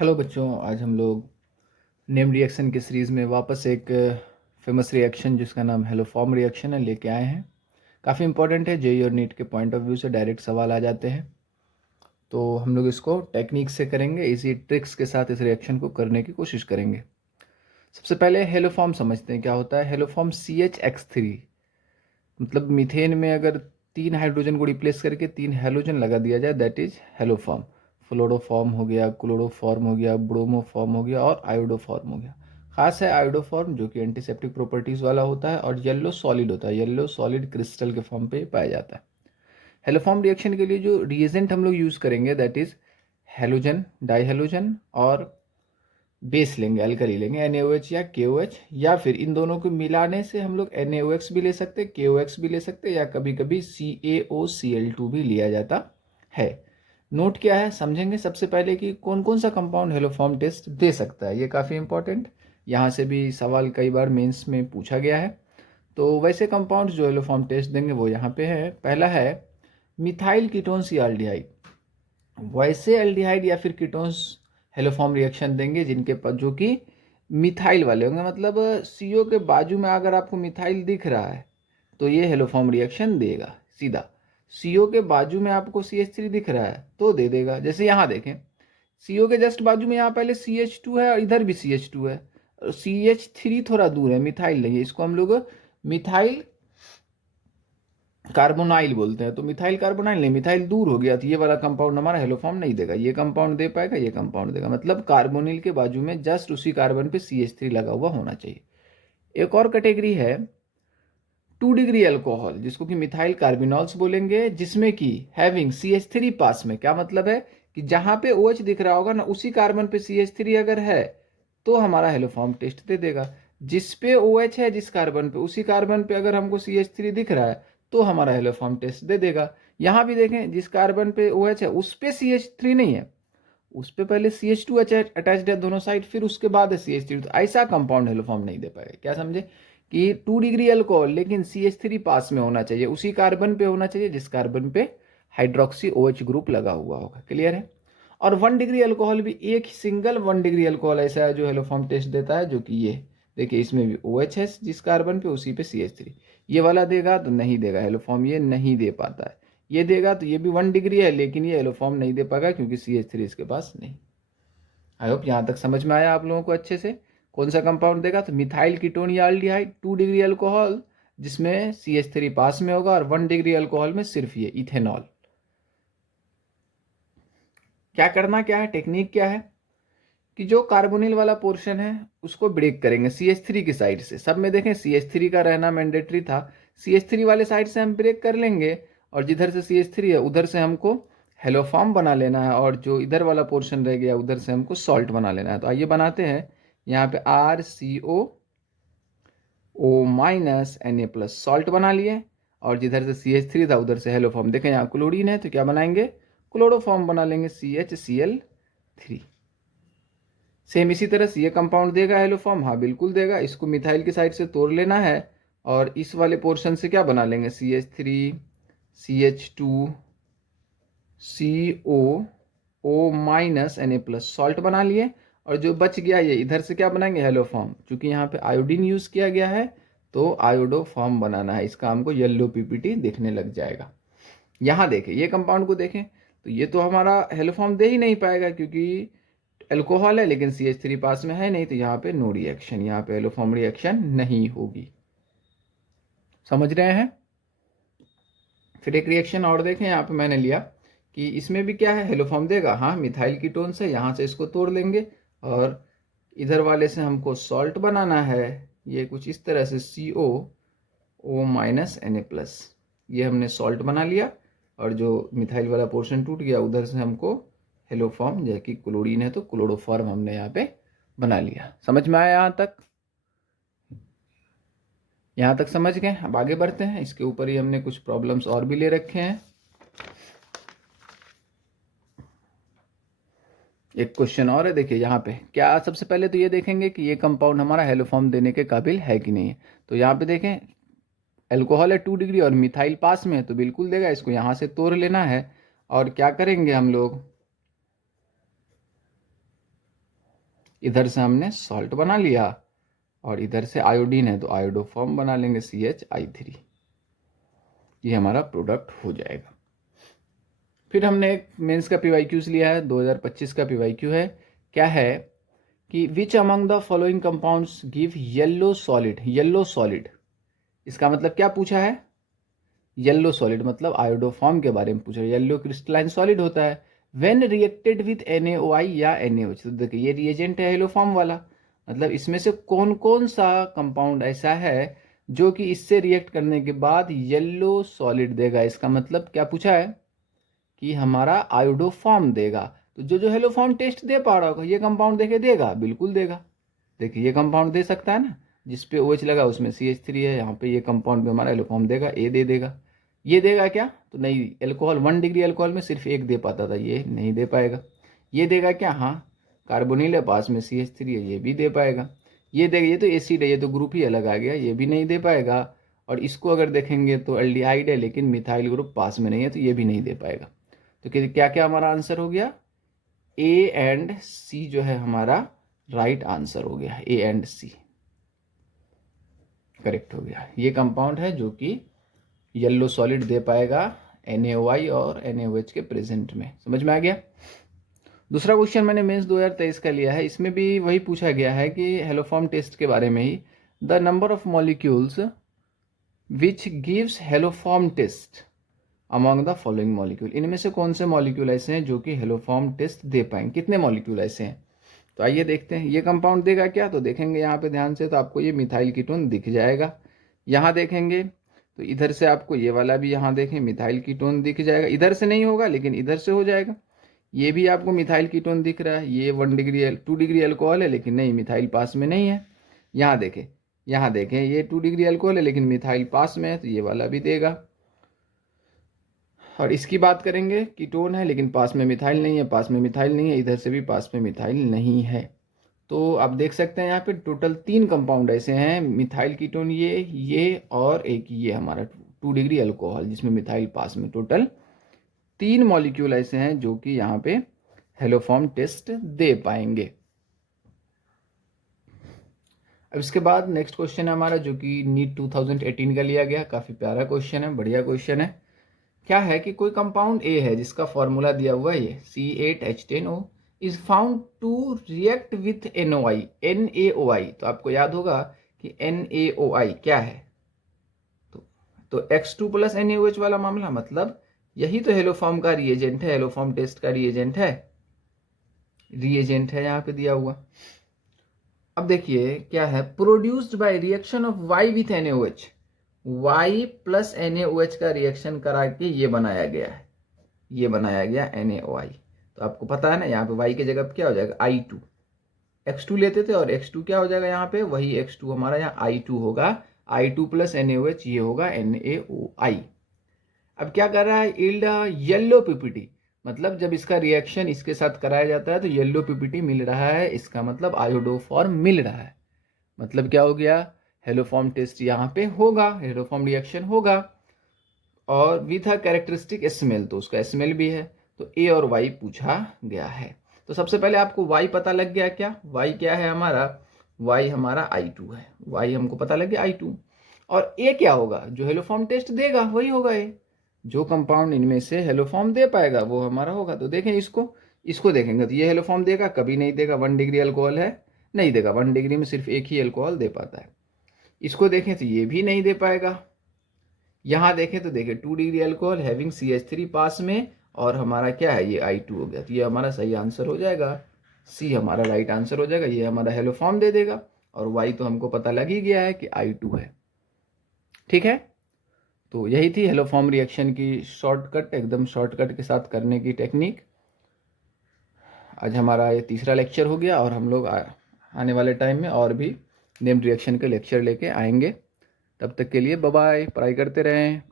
Hello बच्चों, आज हम लोग नेम रिएक्शन की सीरीज़ में वापस एक फेमस रिएक्शन जिसका नाम हेलोफॉर्म रिएक्शन है लेके आए हैं। काफ़ी इंपॉर्टेंट है, जेईई और नीट के पॉइंट ऑफ व्यू से डायरेक्ट सवाल आ जाते हैं। तो हम लोग इसको टेक्निक से करेंगे, इसी ट्रिक्स के साथ इस रिएक्शन को करने की कोशिश करेंगे। सबसे पहले हेलोफॉर्म समझते हैं क्या होता है। हेलोफॉर्म CH X3 मतलब मीथेन में अगर 3 हाइड्रोजन को रिप्लेस करके 3 हेलोजन लगा दिया जाए, दैट इज हेलोफॉर्म। फ्लोरोफॉर्म हो गया, क्लोरोफॉर्म हो गया, ब्रोमोफॉर्म हो गया और आयोडोफॉर्म हो गया। खास है आयोडोफॉर्म जो कि एंटीसेप्टिक प्रॉपर्टीज वाला होता है और येलो सॉलिड होता है, येलो सॉलिड क्रिस्टल के फॉर्म पे पाया जाता है। हेलोफॉर्म रिएक्शन के लिए जो रिएजेंट हम लोग यूज करेंगे दैट इज हेलोजन, डाईहेलोजन और बेस लेंगे, अल्कली लेंगे NaOH या KOH, या फिर इन दोनों को मिलाने से हम लोग NaOX भी ले सकते, KOX भी ले सकते, या कभी कभी CaOCl2 भी लिया जाता है। नोट क्या है समझेंगे सबसे पहले कि कौन कौन सा कंपाउंड हेलोफॉर्म टेस्ट दे सकता है, ये काफ़ी इंपॉर्टेंट। यहाँ से भी सवाल कई बार मेंस में पूछा गया है। तो वैसे कंपाउंड जो हेलोफॉर्म टेस्ट देंगे वो यहाँ पे है। पहला है मिथाइल कीटोन्स या एल्डिहाइड। वैसे एल्डिहाइड या फिर कीटोन्स हेलोफॉर्म रिएक्शन देंगे जिनके पास जो कि मिथाइल वाले होंगे, मतलब CO के बाजू में अगर आपको मिथाइल दिख रहा है तो ये हेलोफॉर्म रिएक्शन देगा सीधा। CO के बाजू में आपको CH3 दिख रहा है तो दे देगा। जैसे यहाँ देखें, CO के जस्ट बाजू में यहाँ पहले CH2 है और इधर भी CH2 है, CH3 थोड़ा दूर है, मिथाइल नहीं है, इसको हम लोग मिथाइल कार्बोनाइल बोलते हैं। तो मिथाइल कार्बोनाइल नहीं, मिथाइल दूर हो गया तो ये वाला कंपाउंड हमारा हेलोफॉर्म नहीं देगा। ये कंपाउंड दे पाएगा, ये कंपाउंड देगा, मतलब कार्बोनिल के बाजू में जस्ट उसी कार्बन पे CH3 लगा हुआ होना चाहिए। एक और कैटेगरी है 2 डिग्री अल्कोहल, जिसको कि मिथाइल कार्बिनॉल्स बोलेंगे, जिसमें कि हैविंग CH3 पास में। क्या मतलब है कि जहां पे OH दिख रहा होगा ना उसी कार्बन पे CH3 अगर है तो हमारा हेलोफॉर्म टेस्ट दे देगा। जिस पे OH है जिस कार्बन पे, उसी कार्बन पे अगर हमको CH3 दिख रहा है तो हमारा हेलोफॉर्म टेस्ट दे देगा। यहां भी देखें, जिस कार्बन पे OH है उस पे CH3 नहीं है, उस पे पहले CH2 अटैच्ड है दोनों साइड, फिर उसके बाद है CH3, तो ऐसा कंपाउंड हेलोफॉर्म नहीं दे पाएगा। क्या समझे कि 2 डिग्री अल्कोहल लेकिन CH3 पास में होना चाहिए, उसी कार्बन पे होना चाहिए जिस कार्बन पे हाइड्रोक्सी OH ग्रुप लगा हुआ होगा। क्लियर है। और 1 डिग्री अल्कोहल भी, एक सिंगल 1 डिग्री अल्कोहल ऐसा है जो हेलोफॉर्म टेस्ट देता है, जो कि ये देखिए इसमें भी OH है जिस कार्बन पे, उसी पे CH3। ये वाला देगा तो नहीं देगा हेलोफॉर्म, ये नहीं दे पाता है। ये देगा तो ये भी 1 डिग्री है लेकिन ये एलोफॉर्म नहीं दे पाएगा क्योंकि CH3 इसके पास नहीं। आई होप यहाँ तक समझ में आया आप लोगों को अच्छे से। कौन सा कंपाउंड देगा तो मिथाइल कीटोन या एल्डिहाइड, 2 डिग्री अल्कोहल जिसमें CH3 पास में होगा, और 1 डिग्री अल्कोहल में सिर्फ ये इथेनॉल। क्या करना क्या है, टेक्निक क्या है कि जो कार्बोनिल वाला पोर्शन है उसको ब्रेक करेंगे CH3 की साइड से। सब में देखें CH3 का रहना मैंडेटरी था, CH3 वाले साइड से हम ब्रेक कर लेंगे और जिधर से CH3 है उधर से हमको हेलोफॉर्म बना लेना है, और जो इधर वाला पोर्शन रह गया उधर से हमको सॉल्ट बना लेना है। तो आइए बनाते हैं। यहाँ पे RCOO- Na+ सॉल्ट बना लिए, और जिधर से CH3 था उधर से हेलोफॉर्म। देखें यहाँ क्लोरीन है तो क्या बनाएंगे, क्लोरोफॉर्म बना लेंगे CHCl3। सेम इसी तरह से ये कंपाउंड देगा हेलोफॉर्म, हाँ बिल्कुल देगा। इसको मिथाइल की साइड से तोड़ लेना है और इस वाले पोर्शन से क्या बना लेंगे, CH3 CH2 COO- सॉल्ट बना लिए, और जो बच गया ये इधर से क्या बनाएंगे, हेलोफॉर्म। चूंकि यहाँ पे आयोडीन यूज किया गया है तो आयोडोफॉर्म बनाना है, इसका हमको येलो PPT देखने लग जाएगा। यहाँ देखें, ये कंपाउंड को देखें तो ये तो हमारा हेलोफॉर्म दे ही नहीं पाएगा क्योंकि अल्कोहल है लेकिन CH3 पास में है नहीं, तो यहाँ पे नो रिएक्शन, यहाँ पे हेलोफॉर्म रिएक्शन नहीं होगी। समझ रहे हैं। फिर एक रिएक्शन और देखें, यहाँ पे मैंने लिया कि इसमें भी क्या है, हेलोफॉर्म देगा, हाँ मिथाइल कीटोन से। यहाँ से इसको तोड़ लेंगे और इधर वाले से हमको सॉल्ट बनाना है। ये कुछ इस तरह से COO- Na+, ये हमने सॉल्ट बना लिया, और जो मिथाइल वाला पोर्शन टूट गया उधर से हमको हेलोफॉर्म, जैसे कि क्लोरीन है तो क्लोरोफॉर्म हमने यहाँ पे बना लिया। समझ में आया यहाँ तक, यहाँ तक समझ गए। अब आगे बढ़ते हैं। इसके ऊपर ही हमने कुछ प्रॉब्लम्स और भी ले रखे हैं। एक क्वेश्चन और है, देखिए यहाँ पे क्या, सबसे पहले तो ये देखेंगे कि ये कंपाउंड हमारा हेलोफॉर्म देने के काबिल है कि नहीं है। तो यहाँ पे देखें, अल्कोहल है 2 डिग्री और मिथाइल पास में है तो बिल्कुल देगा। इसको यहाँ से तोड़ लेना है और क्या करेंगे हम लोग, इधर से हमने सॉल्ट बना लिया और इधर से आयोडीन है तो आयोडोफॉर्म बना लेंगे CH3। ये हमारा प्रोडक्ट हो जाएगा। फिर हमने एक मेंस का PYQs लिया है, 2025 का PYQ है। क्या है कि which among the following compounds give yellow solid. Yellow solid इसका मतलब क्या पूछा है? येलो सॉलिड मतलब आयोडोफॉर्म के बारे में पूछा है। येलो क्रिस्टलाइन सॉलिड होता है व्हेन रिएक्टेड विथ NaOI या NaOH। तो देखिए ये रिएजेंट है येलोफॉर्म वाला, मतलब इसमें से कौन कौन सा कंपाउंड ऐसा है जो कि इससे रिएक्ट करने के बाद येलो सॉलिड देगा। इसका मतलब क्या पूछा है कि हमारा आयोडोफॉर्म देगा। तो जो जो हेलोफॉर्म टेस्ट दे पा रहा होगा ये कंपाउंड देके देगा, बिल्कुल देगा। देखिए ये कंपाउंड दे सकता है ना, जिस पे OH लगा उसमें CH3 है, यहाँ पे ये कंपाउंड पे हमारा हेलोफॉर्म देगा, ए दे देगा। ये देगा क्या? तो नहीं, एल्कोहल 1 डिग्री एल्कोहल में सिर्फ एक दे पाता था, ये नहीं दे पाएगा। ये देगा क्या? हाँ, कार्बोनिल है, पास में CH3 है, ये भी दे पाएगा। ये देगा, ये तो एसिड है, ये तो ग्रुप ही अलग आ गया, ये भी नहीं दे पाएगा। और इसको अगर देखेंगे तो एल्डिहाइड है लेकिन मिथाइल ग्रुप पास में नहीं है, तो ये भी नहीं दे पाएगा। तो क्या क्या हमारा आंसर हो गया? A एंड C जो है हमारा राइट आंसर हो गया। A एंड C करेक्ट हो गया। ये कंपाउंड है जो कि येलो सॉलिड दे पाएगा NaOI और NaOH के प्रेजेंट में। समझ में आ गया? दूसरा क्वेश्चन मैंने मेंस 2023 का लिया है, इसमें भी वही पूछा गया है कि हेलोफॉर्म टेस्ट के बारे में ही। The number of molecules which gives haloform test among the following molecule. इनमें से कौन से मॉलिक्यूल ऐसे हैं जो कि हेलोफॉर्म टेस्ट दे पाएंगे? कितने मॉलिक्यूल ऐसे हैं? तो आइए देखते हैं ये कंपाउंड देगा क्या। तो देखेंगे यहाँ पे ध्यान से, तो आपको ये मिथाइल कीटोन दिख जाएगा। यहाँ देखेंगे तो इधर से आपको ये वाला भी, यहाँ देखें मिथाइल कीटोन दिख जाएगा। इधर से नहीं होगा लेकिन इधर से हो जाएगा। ये भी आपको मिथाइल कीटोन दिख रहा है। ये 2 डिग्री अल्कोहल है लेकिन नहीं, मिथाइल पास में नहीं है। यहाँ देखें, यहाँ देखें ये 2 डिग्री अल्कोहल है लेकिन मिथाइल पास में है, तो ये वाला भी देगा। और इसकी बात करेंगे, कीटोन है लेकिन पास में मिथाइल नहीं है, पास में मिथाइल नहीं है, इधर से भी पास में मिथाइल नहीं है। तो आप देख सकते हैं यहाँ पे टोटल 3 कंपाउंड ऐसे हैं, मिथाइल कीटोन ये और एक ये हमारा 2 डिग्री अल्कोहल जिसमें मिथाइल पास में। टोटल 3 मॉलिक्यूल ऐसे हैं जो कि यहाँ पे हेलोफॉर्म टेस्ट दे पाएंगे। अब इसके बाद नेक्स्ट क्वेश्चन है हमारा जो कि नीट 2018 का लिया गया। काफ़ी प्यारा क्वेश्चन है, बढ़िया क्वेश्चन है। क्या है कि कोई कंपाउंड A है जिसका फॉर्मूला दिया हुआ है ये C8H10O is found to react with NaOI। NaOI तो आपको याद होगा कि NaOI क्या है? तो X2 प्लस NaOH वाला मामला, मतलब यही तो हेलोफॉर्म का रिएजेंट है, हेलोफॉर्म टेस्ट का रिएजेंट है। यहाँ पे दिया हुआ। अब देखिए क्या है, produced by reaction of Y with NaOH। Y plus NaOH का रिएक्शन करा के ये बनाया गया है, ये बनाया गया NaOI। तो आपको पता है ना, यहाँ पे Y की जगह पे क्या हो जाएगा? I2। X2 लेते थे और X2 क्या हो जाएगा यहाँ पे? वही X2 हमारा यहाँ I2 होगा। I2 प्लस NaOH ये होगा NaOI। अब क्या कर रहा है? इल्ड येलो PPT, मतलब जब इसका रिएक्शन इसके साथ कराया जाता है तो येलो PPT मिल रहा है, इसका मतलब आयोडोफॉर्म मिल रहा है। मतलब क्या हो गया? हेलोफॉर्म टेस्ट यहाँ पे होगा, हेलोफॉर्म रिएक्शन होगा और विथ अ कैरेक्टरिस्टिक स्मेल, तो उसका स्मेल भी है। तो A और Y पूछा गया है। तो सबसे पहले आपको Y पता लग गया क्या? Y क्या है हमारा? Y हमारा I2 है। Y हमको पता लग गया I2। और A क्या होगा? जो हेलोफॉर्म टेस्ट देगा वही होगा A। जो कंपाउंड इनमें से हेलोफॉर्म दे पाएगा वो हमारा होगा। तो देखें इसको देखेंगे तो ये हेलोफॉर्म देगा? कभी नहीं देगा। 1 डिग्री अल्कोहल है, नहीं देगा। 1 डिग्री में सिर्फ एक ही अल्कोहल दे पाता है। इसको देखें तो ये भी नहीं दे पाएगा। यहाँ देखें तो देखें 2 डिग्री अल्कोहल हैविंग CH3 पास में, और हमारा क्या है? ये I2 हो गया। तो ये हमारा सही आंसर हो जाएगा, C हमारा राइट आंसर हो जाएगा। ये हमारा हेलोफॉर्म दे देगा और Y तो हमको पता लग ही गया है कि I2 है। ठीक है, तो यही थी हेलोफॉर्म रिएक्शन की शॉर्टकट, एकदम शॉर्टकट के साथ करने की टेक्निक। आज हमारा ये तीसरा लेक्चर हो गया और हम लोग आने वाले टाइम में और भी नेम्ड रिएक्शन के लेक्चर लेके आएंगे। तब तक के लिए बाय बाय, पढ़ाई करते रहें।